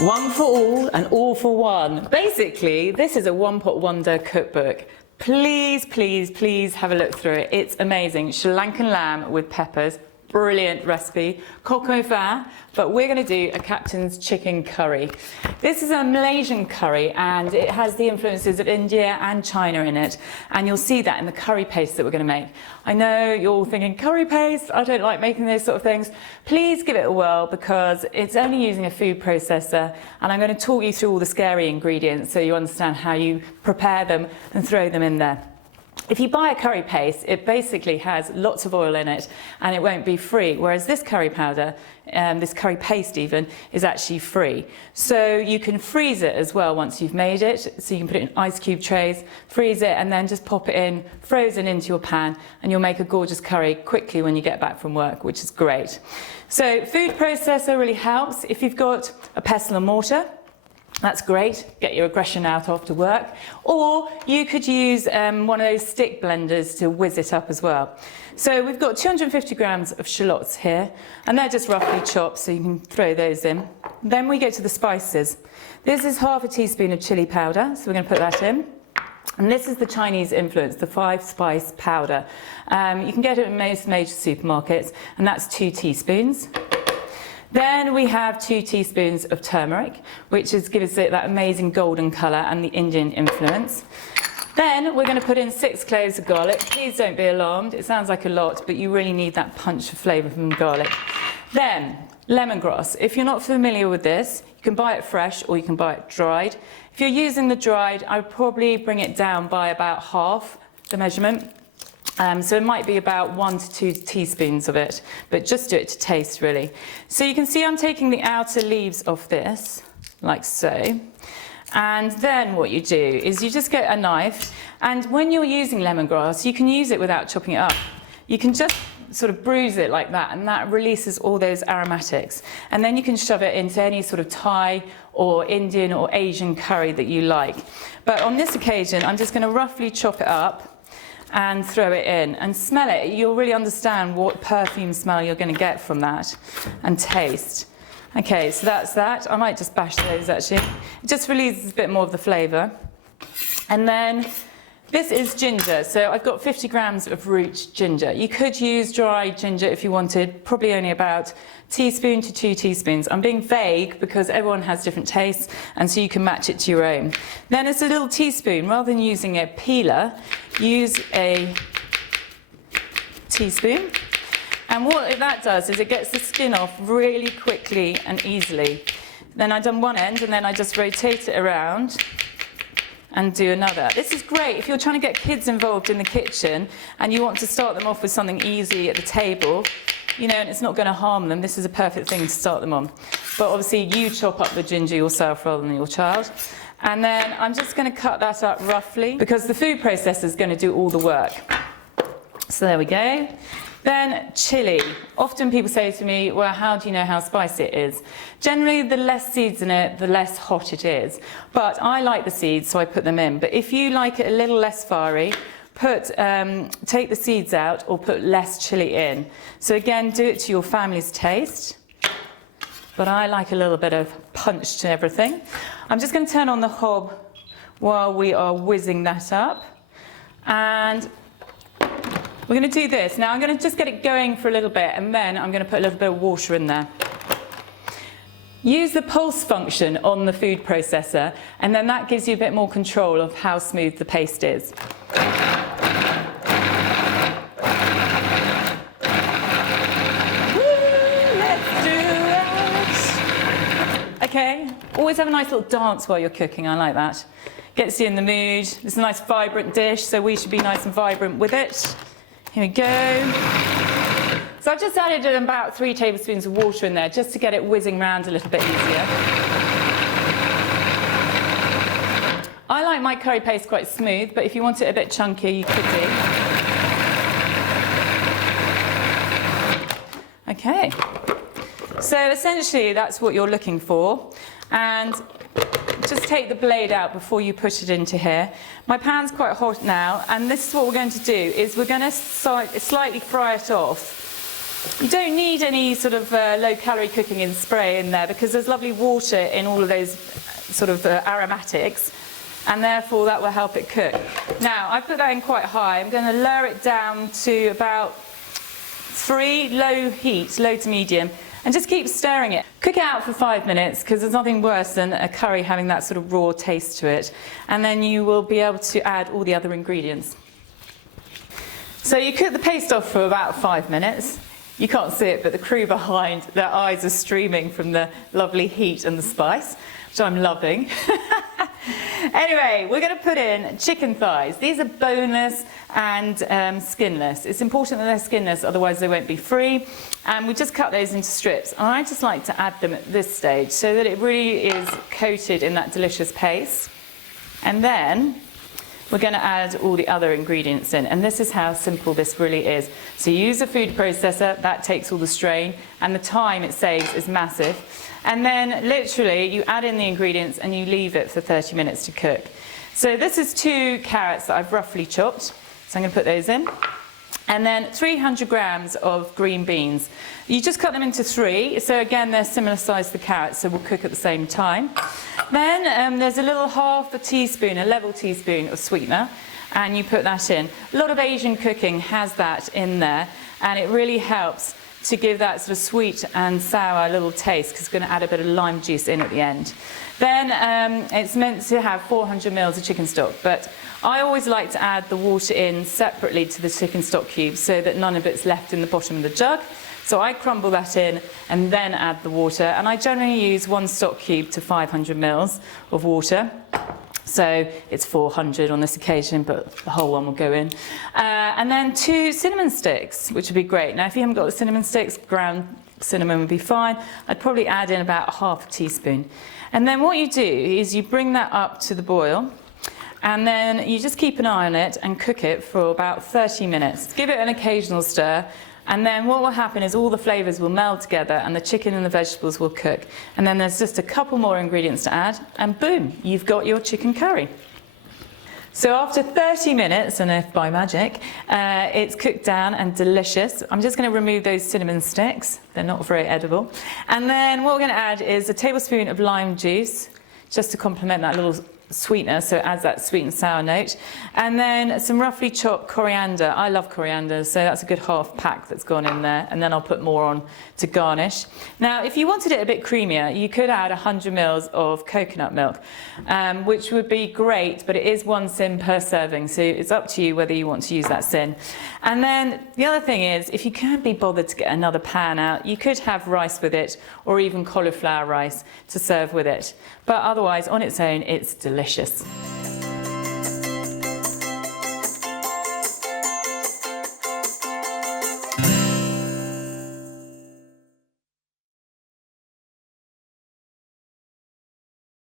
One for all and all for one. Basically, this is a one-pot wonder cookbook. Please, please, please have a look through it. It's amazing. Sri Lankan lamb with peppers. Brilliant recipe. Coq au vin, but we're going to do a Captain's chicken curry. This is a Malaysian curry and it has the influences of India and China in it, and you'll see that in the curry paste that we're going to make. I know you're all thinking, curry paste, I don't like making those sort of things. Please give it a whirl because it's only using a food processor, and I'm going to talk you through all the scary ingredients so you understand how you prepare them and throw them in there. If you buy a curry paste, it basically has lots of oil in it and it won't be free, whereas this curry powder, this curry paste even, is actually free. So you can freeze it as well once you've made it, so you can put it in ice cube trays, freeze it, and then just pop it in, frozen into your pan, and you'll make a gorgeous curry quickly when you get back from work, which is great. So food processor really helps. If you've got a pestle and mortar, that's great, get your aggression out after work. Or you could use one of those stick blenders to whiz it up as well. So we've got 250 grams of shallots here, and they're just roughly chopped, so you can throw those in. Then we go to the spices. This is half a teaspoon of chili powder, so we're going to put that in. And this is the Chinese influence, the 5-spice powder. You can get it in most major supermarkets, and that's 2 teaspoons. Then we have 2 teaspoons of turmeric, which gives it that amazing golden colour and the Indian influence. Then we're going to put in 6 cloves of garlic. Please don't be alarmed, it sounds like a lot, but you really need that punch of flavour from garlic. Then lemongrass. If you're not familiar with this, you can buy it fresh or you can buy it dried. If you're using the dried, I would probably bring it down by about half the measurement. So it might be about 1 to 2 teaspoons of it, but just do it to taste really. So you can see I'm taking the outer leaves off this, like so. And then what you do is you just get a knife, and when you're using lemongrass, you can use it without chopping it up. You can just sort of bruise it like that, and that releases all those aromatics. And then you can shove it into any sort of Thai or Indian or Asian curry that you like. But on this occasion, I'm just going to roughly chop it up and throw it in and smell it. You'll really understand what perfume smell you're going to get from that, and taste. Okay, so that's that. I might just bash those actually. It just releases a bit more of the flavour. And then this is ginger. So I've got 50 grams of root ginger. You could use dried ginger if you wanted, probably only about teaspoon to 2 teaspoons. I'm being vague because everyone has different tastes, and so you can match it to your own. Then it's a little teaspoon. Rather than using a peeler, use a teaspoon. And what that does is it gets the skin off really quickly and easily. Then I've done one end, and then I just rotate it around and do another. This is great if you're trying to get kids involved in the kitchen and you want to start them off with something easy at the table, you know, and it's not going to harm them. This is a perfect thing to start them on. But obviously you chop up the ginger yourself rather than your child. And then I'm just going to cut that up roughly because the food processor is going to do all the work. So there we go. Then chilli. Often people say to me, well, how do you know how spicy it is? Generally, the less seeds in it, the less hot it is. But I like the seeds, so I put them in. But if you like it a little less fiery, take the seeds out or put less chilli in. So again, do it to your family's taste. But I like a little bit of punch to everything. I'm just going to turn on the hob while we are whizzing that up. And we're going to do this. Now I'm going to just get it going for a little bit, and then I'm going to put a little bit of water in there. Use the pulse function on the food processor, and then that gives you a bit more control of how smooth the paste is. Let's do it! Okay, always have a nice little dance while you're cooking. I like that. Gets you in the mood. It's a nice vibrant dish, so we should be nice and vibrant with it. Here we go. So I've just added about 3 tablespoons of water in there just to get it whizzing around a little bit easier. I like my curry paste quite smooth, but if you want it a bit chunky, you could do. Okay. So essentially that's what you're looking for. And just take the blade out before you put it into here. My pan's quite hot now, and this is what we're going to do, is we're going to slightly fry it off You don't need any sort of low-calorie cooking in spray in there because there's lovely water in all of those sort of aromatics, and therefore that will help it cook. Now, I put that in quite high. I'm going to lower it down to about 3, low heat, low to medium, and just keep stirring it. Cook it out for 5 minutes because there's nothing worse than a curry having that sort of raw taste to it. And then you will be able to add all the other ingredients. So you cook the paste off for about 5 minutes. You can't see it, but the crew behind, their eyes are streaming from the lovely heat and the spice, which I'm loving. Anyway, we're going to put in chicken thighs. These are boneless and skinless. It's important that they're skinless, otherwise they won't be free. And we just cut those into strips. And I just like to add them at this stage so that it really is coated in that delicious paste. And then we're going to add all the other ingredients in. And this is how simple this really is. So you use a food processor, that takes all the strain, and the time it saves is massive. And then literally you add in the ingredients and you leave it for 30 minutes to cook. So this is 2 carrots that I've roughly chopped. So I'm going to put those in. And then 300 grams of green beans. You just cut them into 3. So again, they're similar size to the carrots, so we'll cook at the same time. Then there's a little half a teaspoon, a level teaspoon of sweetener, and you put that in. A lot of Asian cooking has that in there, and it really helps to give that sort of sweet and sour little taste, because it's going to add a bit of lime juice in at the end. Then it's meant to have 400 mils of chicken stock, but I always like to add the water in separately to the chicken stock cubes so that none of it's left in the bottom of the jug. So I crumble that in and then add the water, and I generally use 1 stock cube to 500 mils of water. So it's 400 on this occasion, but the whole one will go in. And then 2 cinnamon sticks, which would be great. Now, if you haven't got the cinnamon sticks, ground cinnamon would be fine. I'd probably add in about ½ a teaspoon. And then what you do is you bring that up to the boil, and then you just keep an eye on it and cook it for about 30 minutes. Give it an occasional stir. And then what will happen is all the flavours will meld together and the chicken and the vegetables will cook. And then there's just a couple more ingredients to add, and boom, you've got your chicken curry. So after 30 minutes, and if by magic, it's cooked down and delicious. I'm just going to remove those cinnamon sticks. They're not very edible. And then what we're going to add is a tablespoon of lime juice, just to complement that little sweetener, so it adds that sweet and sour note. And then some roughly chopped coriander. I love coriander, so that's a good ½ pack that's gone in there. And then I'll put more on to garnish. Now, if you wanted it a bit creamier, you could add 100 mils of coconut milk, which would be great, but it is 1 Syn per serving, so it's up to you whether you want to use that Syn. And then the other thing is, if you can't be bothered to get another pan out, you could have rice with it, or even cauliflower rice to serve with it. But otherwise, on its own, it's delicious.